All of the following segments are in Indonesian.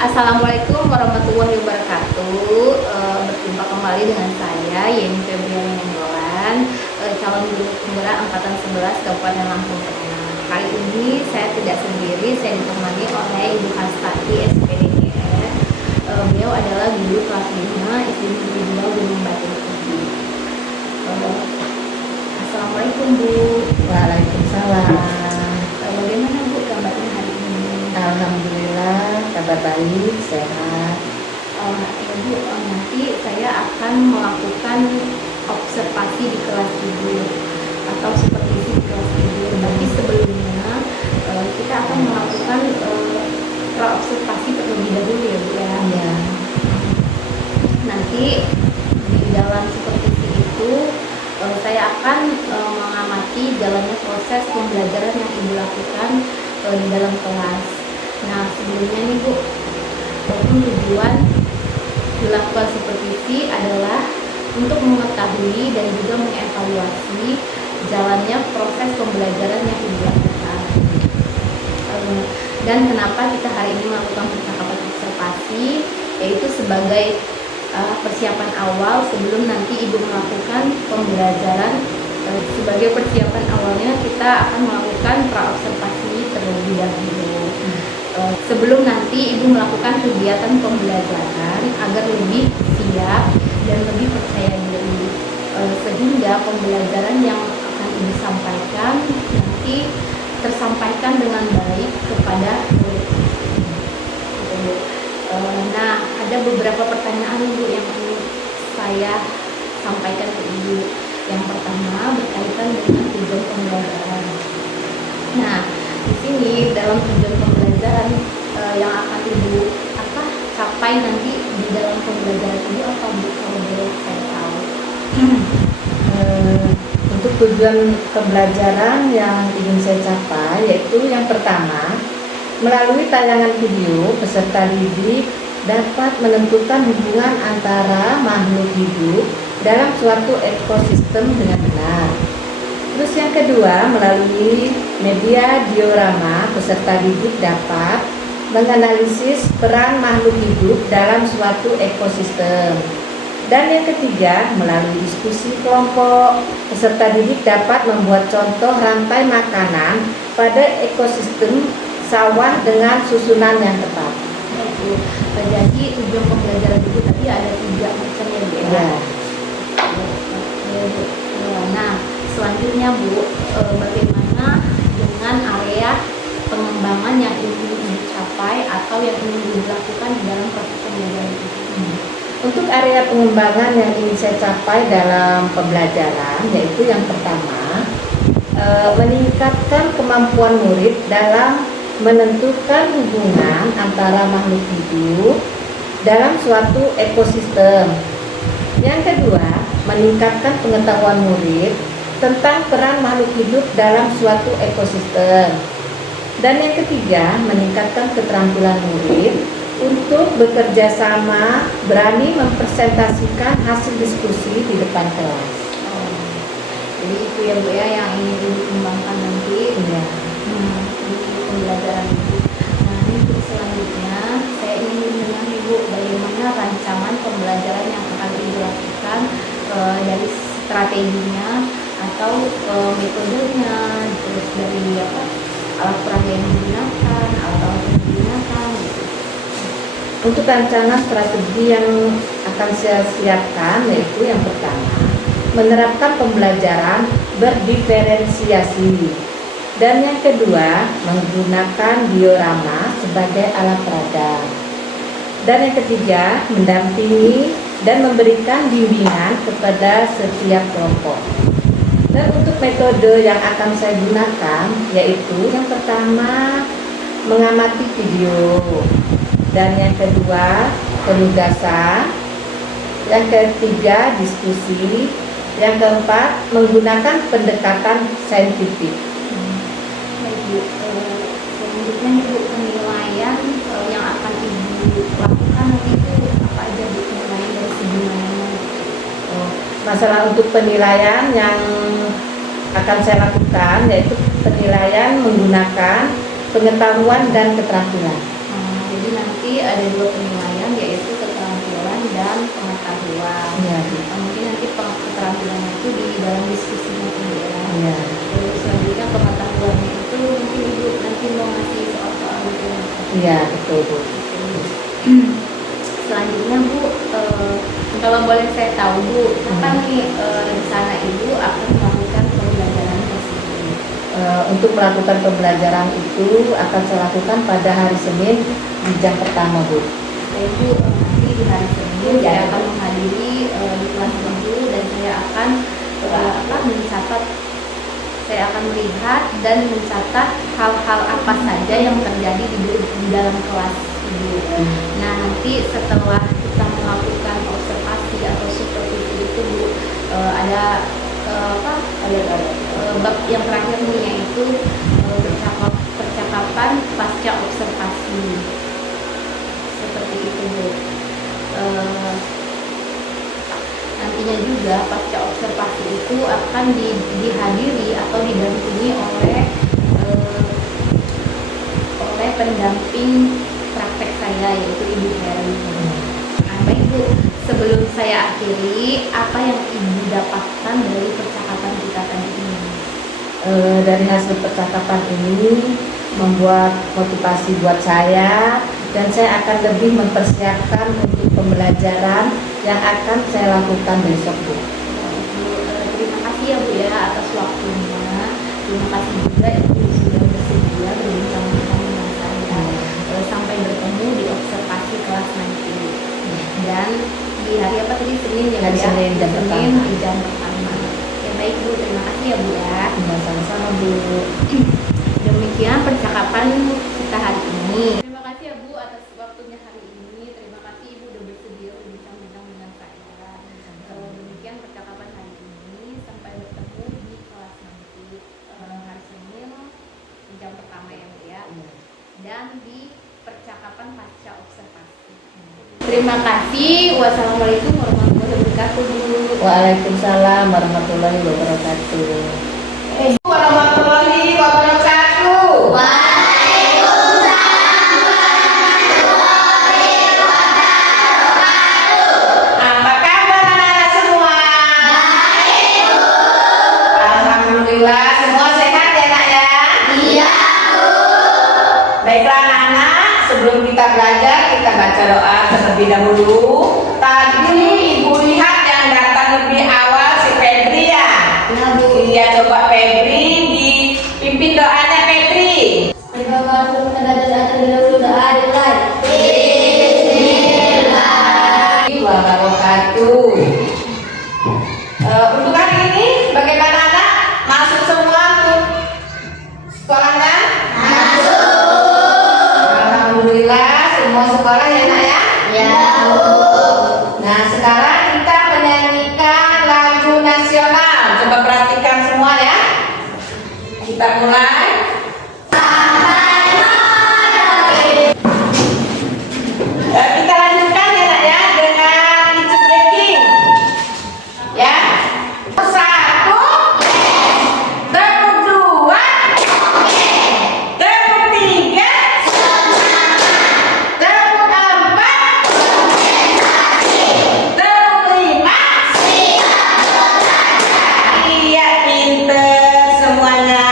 Assalamualaikum warahmatullahi wabarakatuh. Berjumpa kembali dengan saya Yeni Febriani Nenggolan, calon guru penggerak angkatan 11 Kabupaten Lampung Tengah. Kali ini saya tidak sendiri, saya ditemani oleh Ibu Hastati SPDGR. Beliau adalah guru kelas 5 SD Negeri 2 Gunung Batu Tinggi. Assalamualaikum Bu. Waalaikumsalam. Bagaimana Bu kabarnya hari ini? Alhamdulillah, kabar baik, sehat. Ya Bu, nanti saya akan melakukan observasi di kelas tidur atau supervisi di kelas tidur. Tapi sebelumnya kita akan melakukan praobservasi terlebih dahulu ya Bu ya. Ya. Nanti di dalam supervisi itu saya akan mengamati jalannya proses pembelajaran yang Ibu lakukan di dalam kelas. Nah, sebelumnya nih Bu, tujuan dilakukan supervisi adalah untuk mengetahui dan juga mengevaluasi jalannya proses pembelajaran yang Ibu lakukan. Dan kenapa kita hari ini melakukan percakapan observasi, yaitu sebagai persiapan awal sebelum nanti Ibu melakukan pembelajaran. Sebagai persiapan awalnya kita akan melakukan praobservasi terlebih dahulu sebelum nanti Ibu melakukan kegiatan pembelajaran agar lebih siap dan lebih percaya diri, sehingga pembelajaran yang akan Ibu sampaikan nanti tersampaikan dengan baik kepada murid. Nah, ada beberapa pertanyaan Ibu yang ingin saya sampaikan ke Ibu. Yang pertama berkaitan dengan tujuan pembelajaran. Nah, di sini dalam tujuan pembelajaran yang akan Ibu capai nanti di dalam pembelajaran ini apa Bu, kalau boleh saya tahu? Untuk tujuan pembelajaran yang ingin saya capai yaitu yang pertama, melalui tayangan video peserta didik dapat menentukan hubungan antara makhluk hidup dalam suatu ekosistem dengan benar. Terus yang kedua, melalui media diorama peserta didik dapat menganalisis peran makhluk hidup dalam suatu ekosistem. Dan yang ketiga, melalui diskusi kelompok peserta didik dapat membuat contoh rantai makanan pada ekosistem sawah dengan susunan yang tepat. Jadi tujuan pembelajaran itu tadi ada 3 macam ya Bu ya. Nah, selanjutnya Bu, bagaimana dengan area pengembangan yang ingin dicapai atau yang ingin dilakukan di dalam proses pembelajaran itu? Untuk area pengembangan yang ingin saya capai dalam pembelajaran yaitu yang pertama, meningkatkan kemampuan murid dalam menentukan hubungan antara makhluk hidup dalam suatu ekosistem. Yang kedua, meningkatkan pengetahuan murid tentang peran makhluk hidup dalam suatu ekosistem. Dan yang ketiga, meningkatkan keterampilan murid untuk bekerja sama, berani mempresentasikan hasil diskusi di depan kelas. Jadi itu ya Bu ya yang ingin dikembangkan nanti Ya. di pembelajaran Ibu. Nah, ini untuk selanjutnya saya ingin mendengar Ibu bagaimana rancangan pembelajaran yang akan Ibu lakukan, dari strateginya atau metodenya, terus dari alat peraga yang digunakan, alat-alat yang digunakan gitu. Untuk rancangan strategi yang akan saya siapkan yaitu yang pertama, menerapkan pembelajaran berdiferensiasi. Dan yang kedua, menggunakan diorama sebagai alat peraga. Dan yang ketiga, mendampingi dan memberikan bimbingan kepada setiap kelompok. Dan untuk metode yang akan saya gunakan yaitu yang pertama, mengamati video. Dan yang kedua, penugasan. Yang ketiga, diskusi. Yang keempat, menggunakan pendekatan saintifik. Selanjutnya Ibu, penilaian yang akan Ibu lakukan nanti itu apa aja Bu, penilaian dari segi mana? Masalah untuk penilaian yang akan saya lakukan yaitu penilaian menggunakan pengetahuan dan keterampilan. Jadi nanti nanti ada 2 penilaian, yaitu keterampilan dan pengetahuan. Iya. Mungkin nanti keterampilan itu di dalam diskusinya Bu ya. Iya. Terus selanjutnya pengetahuannya itu mungkin Ibu nanti mau ngasih soal-soal gitu. Iya, betul Bu. Selanjutnya Bu, kalau boleh saya tahu Bu, kapan nih rencana Ibu akan melakukan pembelajaran tersebut? Untuk melakukan pembelajaran itu akan saya lakukan pada hari Senin di jam pertama Bu. Ibu nanti di hari Senin saya akan menghadiri di kelas Ibu, dan saya akan mencatat, saya akan melihat dan mencatat hal-hal apa saja yang terjadi di dalam kelas Ibu. Nah, nanti setelah kita melakukan observasi atau supervisi itu Bu, ada bab yang terakhir nih, yaitu percakapan pasca observasi. Seperti itu Bu. Nantinya juga pasca observasi itu akan dihadiri atau didampingi oleh pendamping praktek saya, yaitu Ibu Heri. Nah, baik Bu, sebelum saya akhiri, apa yang Ibu dapatkan dari percakapan kita tadi ini? Dari hasil percakapan ini membuat motivasi buat saya, dan saya akan lebih mempersiapkan untuk pembelajaran yang akan saya lakukan besok Bu. Terima kasih ya Bu ya atas waktunya. Terima kasih juga Ibu sudah bersedia berbincang-bincang dengan saya. Sampai bertemu di observasi kelas nanti. Dan di hari apa tadi? Senin ya Bu ya? Senin jam pertama. Di jam pertama. Ya baik Bu, terima kasih ya Bu ya. Sama-sama Bu. Demikian percakapan kita hari ini. Terima kasih ya Bu atas waktunya hari ini. Terima kasih Ibu sudah bersedia berbincang-bincang dengan saya. Demikian percakapan hari ini. Sampai bertemu di kelas nanti hari Senin di jam pertama ya Bu ya. Dan di percakapan pasca observasi. Terima kasih. Wassalamualaikum warahmatullahi wabarakatuh. Waalaikumsalam warahmatullahi wabarakatuh. Warahmatullahi wabarakatuh. Apa kabar anak-anak semua? Alhamdulillah semua sehat ya Nak ya? Iya Bu. Baiklah anak-anak, sebelum kita belajar kita baca doa terlebih dahulu. Tadi Ibu lihat yang datang lebih awal si Febri ya? Iya, coba Febri dipimpin doanya Febri. Wabarakatuh. Untuk hari ini bagaimana anak? Masuk semua untuk sekolahnya? Masuk. Alhamdulillah semua sekolah ya Nak ya? Ya. Nah sekarang kita menyanyikan lagu nasional. Coba perhatikan semua ya. Kita mulai. Kita lanjutkan ya Nak ya dengan It's Breaking. Ya. Satu. Tepuk dua. Tepuk tiga. Tepuk empat. Tepuk lima. Iya, pinter semuanya.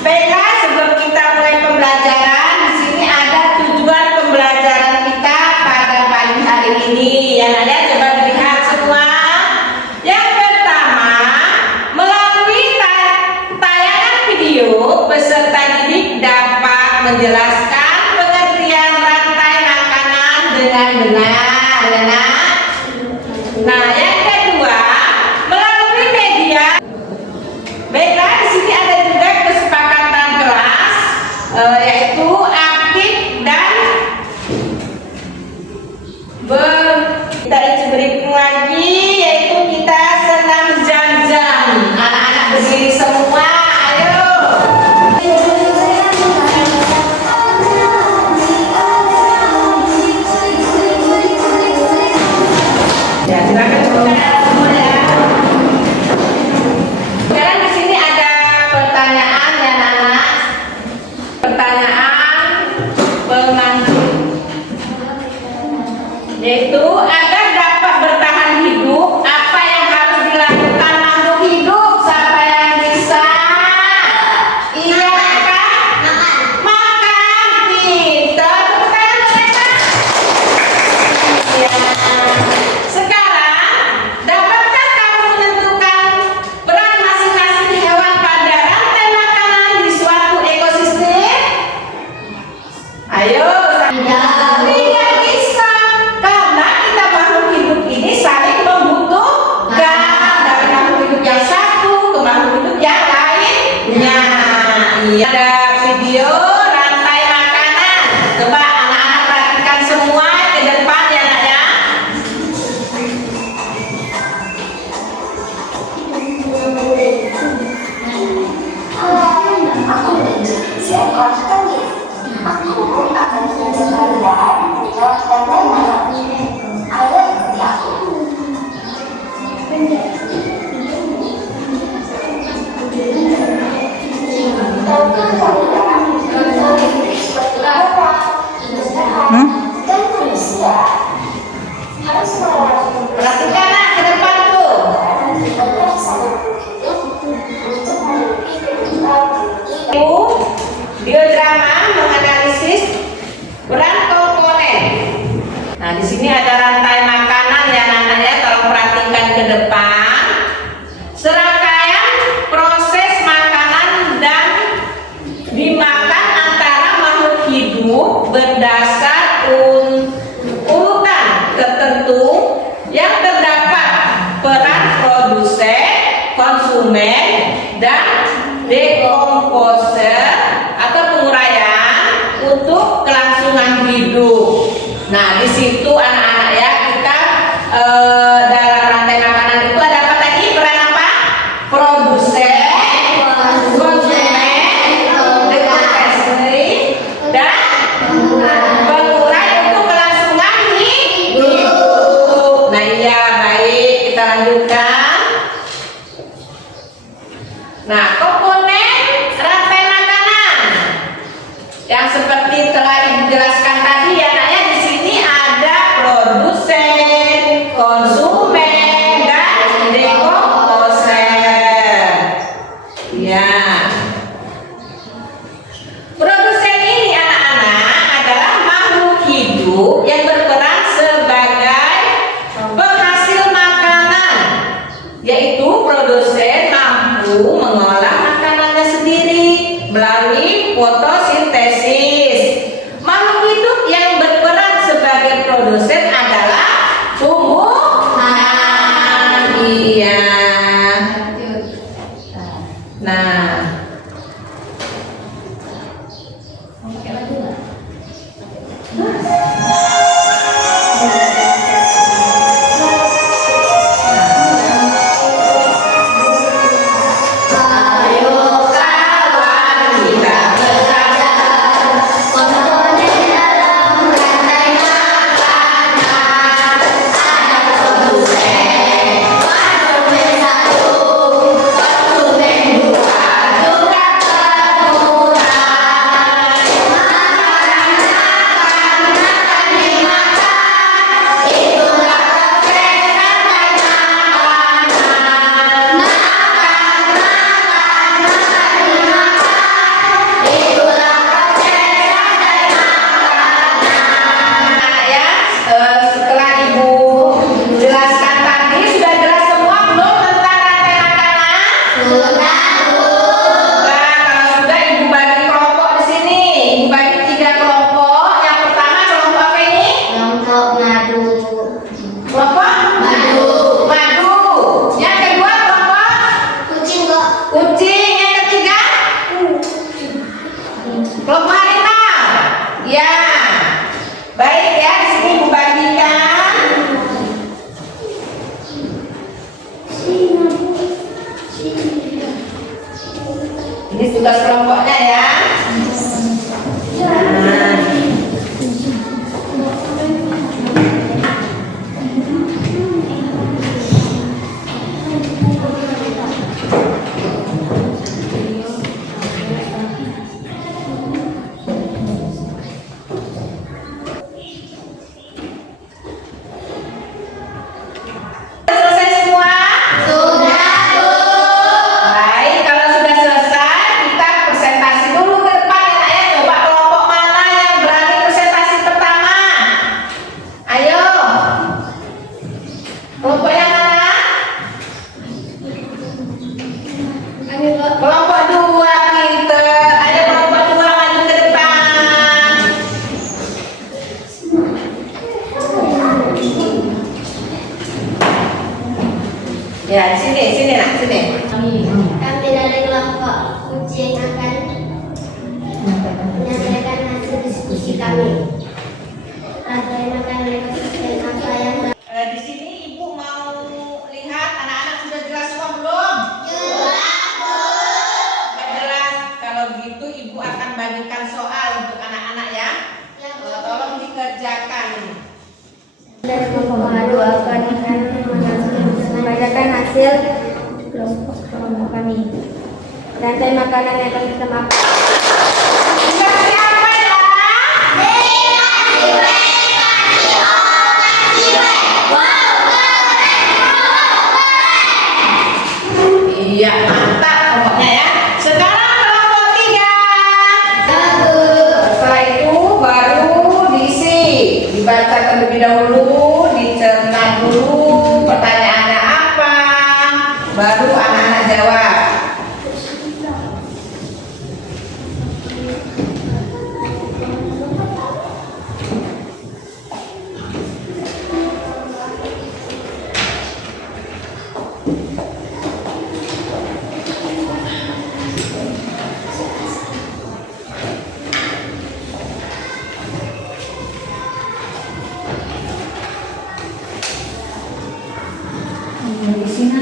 Baiklah, sebelum kita mulai pembelajaran, di sini ada tujuan pembelajaran kita pada pagi hari ini. Yang ada coba dilihat semua. Yang pertama, melalui tayangan video, peserta didik dapat menjelaskan pengertian rantai makanan dengan benar. Ya, Nak? Nah, yang kedua, melalui media. Baiklah, di sini ada juga kesepakatan kelas, yaitu aktif dan kita Yaitu agar dapat bertahan hidup, apa yang harus dilakukan makhluk hidup? Siapa yang bisa? Iya kan? Makan. Pintar. Bukan mereka. Iya. Sekarang, dapatkah kamu menentukan peran masing-masing hewan pada rantai makanan di suatu ekosistem? Ayo. Tidak bisa, karena kita makhluk hidup ini saling membutuhkan, dari makhluk hidup yang satu ke makhluk hidup yang lainnya. Iya. Ada video rantai makanan. Coba anak-anak perhatikan semua ke depan ya nak ya. Perhatikan nak ke depan tuh. Diodrama menganalisis peran komponen. Nah, di sini ada rantai makanan ya anak-anaknya, tolong perhatikan ke depan. Serangkaian proses makanan dan dimakan antara makhluk hidup berdasar urutan tertentu yang terdapat peran produsen, konsumen, dan dekomposer atau penguraian untuk kelangsungan hidup. Nah, di situ anak-anak ya kita dalam rantai makanan itu ada apa tadi? Peran apa? Produsen, konsumen, dekomposer, dan pengurai untuk kelangsungan hidup. Nah, iya baik, kita lanjutkan. Nah, komponen rantai makanan yang seperti telah dijelaskan tadi ya nak ya, di sini ada produsen, konsumen, dan dekomposer. Ya. Produsen ini anak-anak adalah makhluk hidup yang berperan sebagai penghasil makanan, yaitu produsen mampu mengolah makanannya sendiri melalui fotosintesis. Makhluk hidup yang berperan sebagai produsen adalah tumbuhan. Iya. Nah, ini tugas kelompoknya ya. Ya, sini nak, sini. Kami dari kelompok kucing akan menyampaikan hasil diskusi kami. Rantai makanan ekosistem apa yang Di sini ibu mau lihat anak-anak sudah jelas semua belum? Sudah jelas. Kalau begitu ibu akan bagikan soal untuk anak-anak ya. Tolong dikerjakan. dari kelompok mengadu akan membacakan hasil kelompok kami. Rantai makanan ekosistem apa? Sudah siapa ya? Iya, mantap pokoknya ya. Sekarang kelompok 3. Setelah itu baru diisi. Dibaca terlebih dahulu, dicerna dulu pertanyaannya apa. Baru anak-anak jawab. Di sini.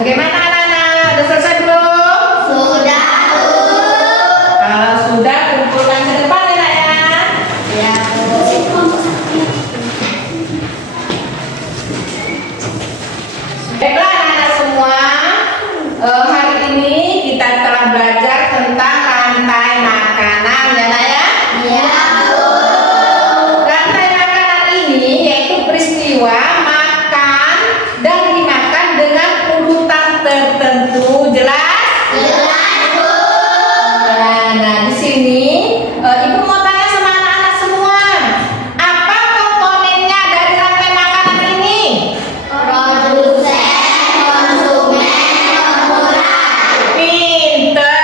Bagaimana anak-anak? Sudah selesai belum? Sudah. Kalau sudah, kumpulkan ke depan ya nak ya. Ya. Baiklah anak-anak semua, hari ini kita telah belajar tentang rantai makanan ya nak ya. Ya. Rantai makanan ini yaitu peristiwa makan dan dimakan dengan urutan tertentu, jelas? Nah, di sini ibu mau tanya sama anak-anak semua, apa komponennya dari rantai makanan ini? Produsen, konsumen, penggunaan. Pinter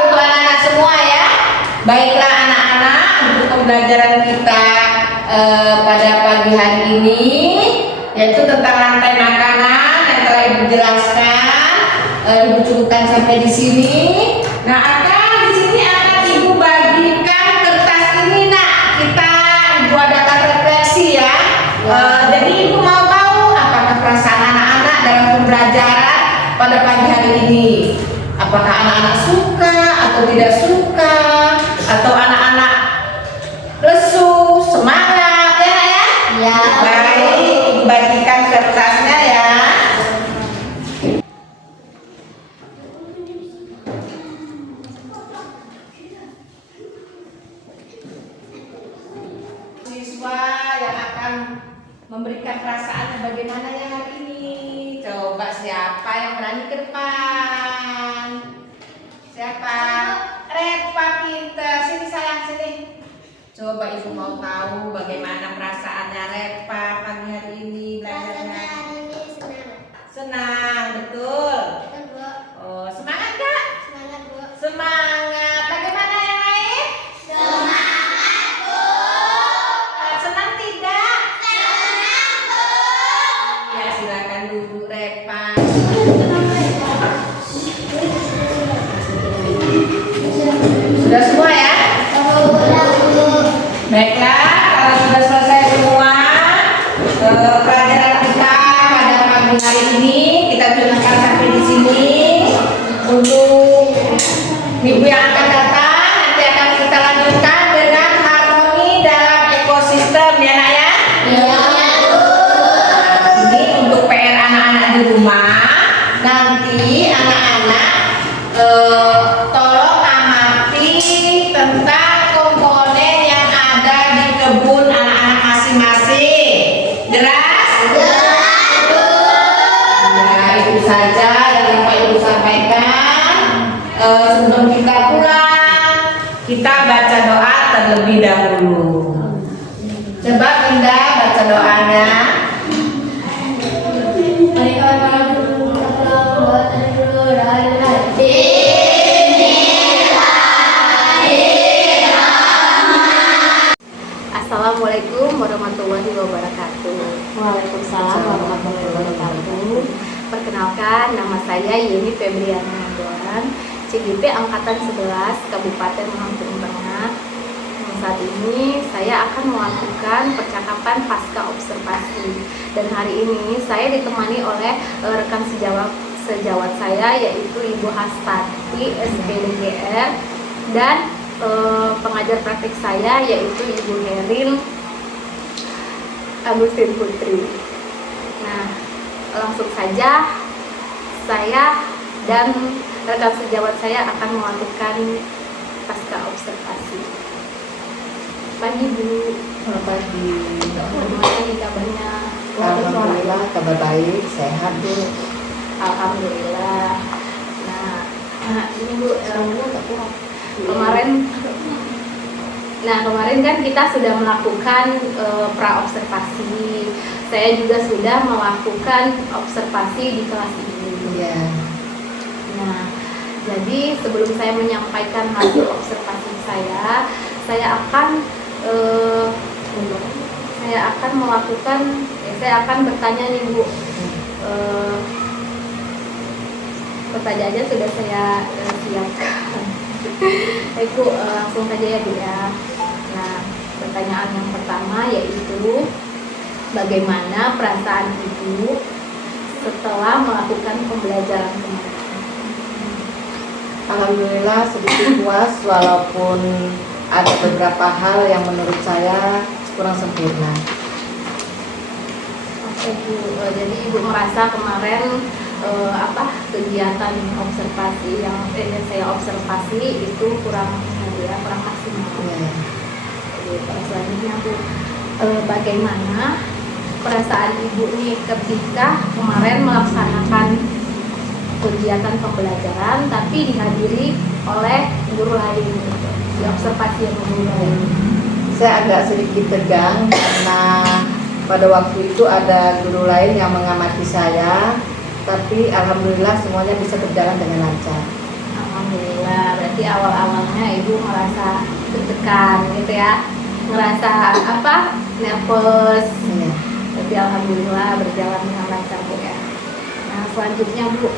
untuk anak-anak semua ya. Baiklah anak-anak, untuk pembelajaran kita pada pagi hari ini yaitu tentang rantai makanan yang telah ibu jelaskan, ibu cukupkan sampai di sini. Nah, di sini akan ibu bagikan kertas ini nak. Ibu adakan refleksi ya. Jadi ibu mau tahu apakah perasaan anak-anak dalam pembelajaran pada pagi hari ini. Apakah anak-anak suka atau tidak suka, atau anak-anak lesu, semangat ya nak ya? Ya. Baik, bagikan kertasnya ya. Siswa yang akan memberikan perasaannya bagaimana ya hari ini? Coba siapa yang berani ke depan? Siapa? Repa pinter. Sini sayang, sini. Coba ibu mau tahu bagaimana perasaannya Repa pagi hari ini belajarnya. Senang, betul. Oh, semangat gak? Semangat. Bagaimana yang lain? Senang tidak? Ya, silakan duduk Repa. Sudah semua ya? Baiklah, kalau sudah selesai semua pelajaran kita pada pagi hari ini, kita gunakan sampai di sini. Untuk minggu yang akan datang, nanti akan kita lanjutkan dengan harmoni dalam ekosistem ya nak ya. Ini untuk PR anak-anak di rumah. Nanti anak-anak tolong amati tentang komponen yang ada di kebun anak-anak masing-masing. Jelas? Ya, itu saja yang dapat ibu sampaikan. Sebelum kita pulang, kita baca doa terlebih dahulu. Coba Bunda baca doanya. Baiklah, kalau dulu, Perkenalkan, nama saya Yeni Febriana Nanggolan, CGP Angkatan 11, Kabupaten Lampung Tengah. Saat ini saya akan melakukan percakapan pasca observasi. Dan hari ini saya ditemani oleh rekan sejawat saya, yaitu Ibu Hastati, SPDGR, dan pengajar praktik saya, yaitu Ibu Herin Agustin Putri. Nah, langsung saja saya dan rekan sejawat saya akan melakukan pasca observasi. Pagi Bu. Selamat pagi. Bagaimana nih kabarnya? Alhamdulillah kabar baik, sehat Bu. Alhamdulillah. Nah ini Bu, kemarin kan kita sudah melakukan pra observasi. Saya juga sudah melakukan observasi di kelas ini. Iya. Nah, jadi sebelum saya menyampaikan hasil observasi saya akan bertanya nih Bu. Pertanyaannya sudah saya siapkan. Baik Bu, langsung saja ya Bu ya. Nah, pertanyaan yang pertama yaitu bagaimana perasaan Ibu setelah melakukan pembelajaran kemarin? Alhamdulillah sedikit puas walaupun ada beberapa hal yang menurut saya kurang sempurna. Oke Bu, jadi Ibu merasa kemarin kegiatan observasi yang saya observasi itu kurang maksimal. Iya. Jadi selanjutnya Bu, bagaimana perasaan Ibu nih ketika kemarin melaksanakan kegiatan pembelajaran tapi dihadiri oleh guru lain, di observasi yang guru lain? Saya agak sedikit tegang karena pada waktu itu ada guru lain yang mengamati saya, tapi alhamdulillah semuanya bisa berjalan dengan lancar. Alhamdulillah, berarti awal-awalnya Ibu merasa deg-degan gitu ya, ngerasa nervous. Iya. Tapi alhamdulillah berjalan dengan lancar Bu ya. Nah selanjutnya Bu,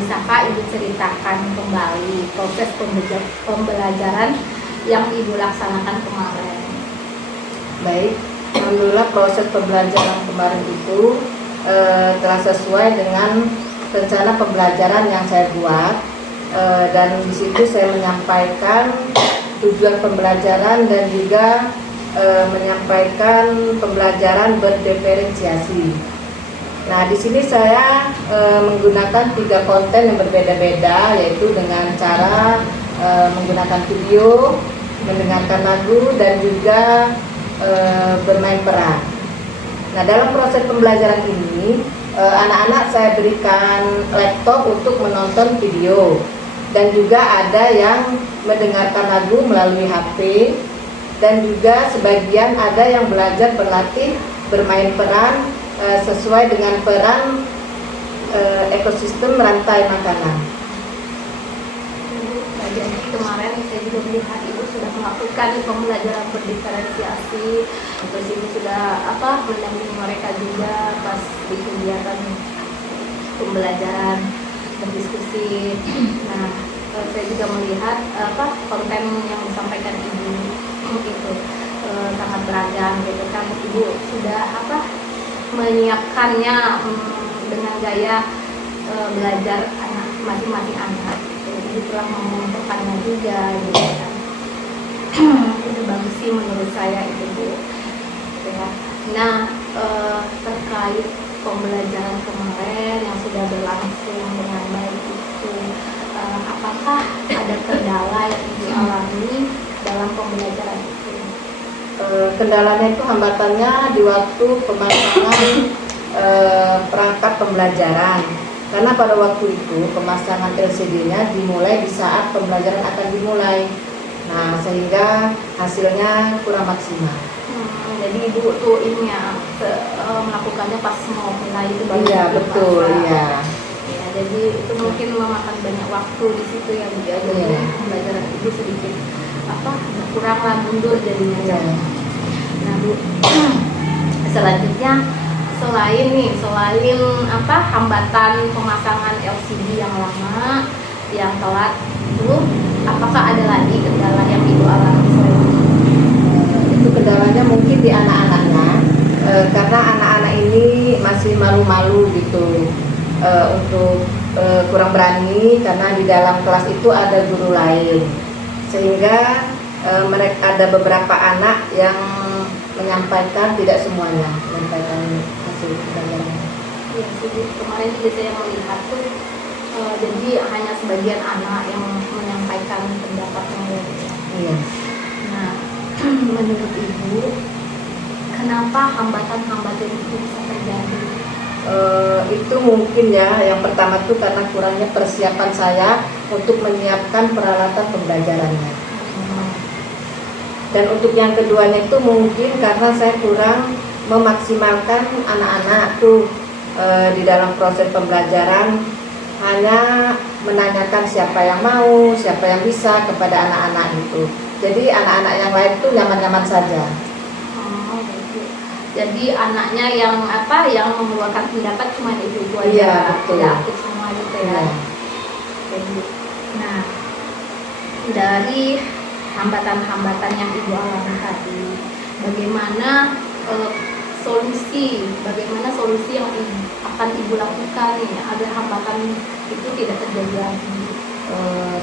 bisakah Ibu ceritakan kembali proses pembelajaran yang Ibu laksanakan kemarin? Baik, alhamdulillah proses pembelajaran kemarin itu telah sesuai dengan rencana pembelajaran yang saya buat, dan di situ saya menyampaikan tujuan pembelajaran dan juga menyampaikan pembelajaran berdiferensiasi. Nah, di sini saya menggunakan 3 konten yang berbeda-beda, yaitu dengan cara menggunakan video, mendengarkan lagu, dan juga bermain peran. Nah, dalam proses pembelajaran ini anak-anak saya berikan laptop untuk menonton video, dan juga ada yang mendengarkan lagu melalui HP, dan juga sebagian ada yang belajar berlatih bermain peran sesuai dengan peran ekosistem rantai makanan. Jadi kemarin saya juga melihat Ibu sudah melakukan pembelajaran berdiferensiasi, terus Ibu sudah mendampingi mereka juga pas di kegiatan pembelajaran berdiskusi. Nah, saya juga melihat konten yang disampaikan Ibu itu sangat beragam gitu kan. Ibu sudah menyiapkannya dengan gaya belajar anak masing-masing anak. Jadi telah mengumpulkannya juga gitu kan. Itu bagus sih menurut saya itu Bu ya. Nah, terkait pembelajaran kemarin yang sudah berlangsung dengan baik itu, apakah ada kendala yang dialami dalam pembelajaran itu? Kendalanya itu hambatannya di waktu pemasangan perangkat pembelajaran, karena pada waktu itu pemasangan LCD-nya dimulai di saat pembelajaran akan dimulai. Nah, sehingga hasilnya kurang maksimal. Jadi Ibu tuh ini ya melakukannya pas mau mulai itu baru Iya, betul, iya. Ya, jadi itu mungkin memakan banyak waktu di situ ya Bu ya. Jadi Iya. pembelajaran Ibu sedikit kuranglah mundur jadinya. Iya. Nah Bu, selanjutnya selain hambatan pemasangan LCD yang lama, yang telat itu, apakah ada lagi kendala yang Ibu alami selain itu? Itu kendalanya mungkin di anak-anaknya, karena anak-anak ini masih malu-malu gitu, untuk kurang berani karena di dalam kelas itu ada guru lain, sehingga mereka ada beberapa anak yang menyampaikan, tidak semuanya menyampaikan hasil pelajarannya. Ya, jadi kemarin juga saya melihat tuh, jadi hanya sebagian anak yang menyampaikan pendapatnya. Iya. Nah, menurut Ibu, kenapa hambatan-hambatan itu bisa terjadi? Itu mungkin ya, yang pertama tuh karena kurangnya persiapan saya untuk menyiapkan peralatan pembelajarannya. Dan untuk yang keduanya itu mungkin karena saya kurang memaksimalkan anak-anak tuh di dalam proses pembelajaran, hanya menanyakan siapa yang mau, siapa yang bisa kepada anak-anak itu. Jadi anak-anak yang lain tuh nyaman-nyaman saja. Oh, gitu. Jadi anaknya yang mengeluarkan pendapat cuma itu aja, Iya, betul. tidak aktif semua gitu ya. Iya. Jadi, nah, dari hambatan-hambatan yang Ibu alami tadi, bagaimana solusi yang akan Ibu lakukan nih agar hambatan itu tidak terjadi lagi?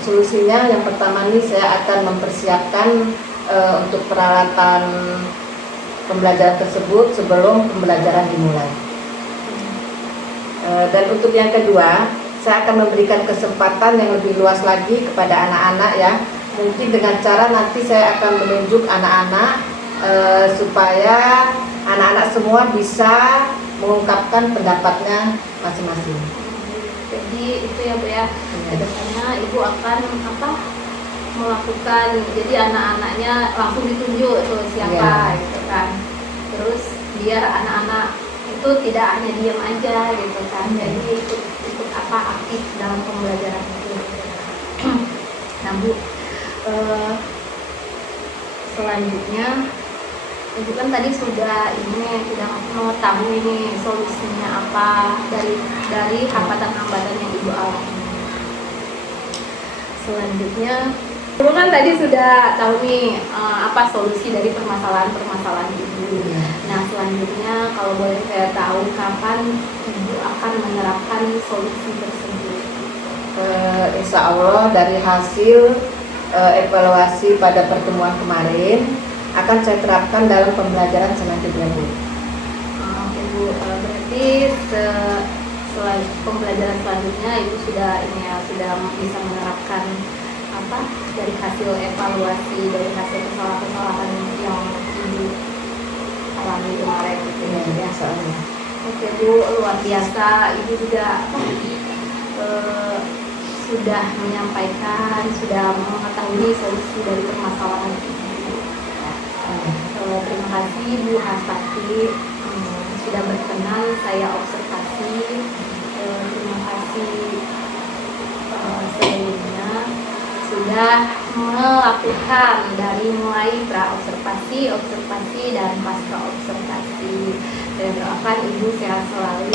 Solusinya yang pertama nih, saya akan mempersiapkan untuk peralatan pembelajaran tersebut sebelum pembelajaran dimulai. Dan untuk yang kedua, saya akan memberikan kesempatan yang lebih luas lagi kepada anak-anak ya. Mungkin dengan cara nanti saya akan menunjuk anak-anak supaya anak-anak semua bisa mengungkapkan pendapatnya masing-masing. Jadi itu ya Bu ya, kedepannya Ibu akan melakukan, jadi anak-anaknya langsung ditunjuk tuh siapa gitu kan, terus biar anak-anak itu tidak hanya diam aja gitu kan, jadi ikut aktif dalam pembelajaran itu. Nah Bu, selanjutnya Ibu kan tadi sudah mengetahui ini solusinya apa dari hambatan-hambatan yang Ibu alami. Selanjutnya, Ibu kan tadi sudah tahu nih apa solusi dari permasalahan-permasalahan Ibu. Nah, selanjutnya kalau boleh saya tahu kapan Ibu akan menerapkan solusi tersebut? Insya Allah dari hasil evaluasi pada pertemuan kemarin akan saya terapkan dalam pembelajaran selanjutnya Bu. Oke Bu, berarti pembelajaran selanjutnya Ibu sudah bisa menerapkan dari hasil evaluasi, dari hasil kesalahan-kesalahan yang Ibu alami kemarin gitu ya. Soalnya. Oke Bu, luar biasa. Ibu juga sudah menyampaikan, sudah mengetahui solusi dari permasalahan Ibu. Terima kasih Bu Hastati, sudah berkenan saya observasi. Terima kasih sebelumnya sudah melakukan dari mulai pra-observasi, observasi, dan pasca observasi. Saya doakan Ibu sehat selalu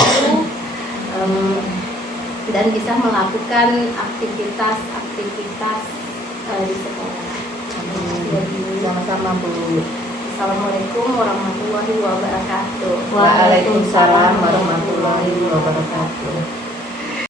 dan bisa melakukan aktivitas di sekolah. Sama-sama Bu. Assalamualaikum warahmatullahi wabarakatuh. Waalaikumsalam warahmatullahi wabarakatuh.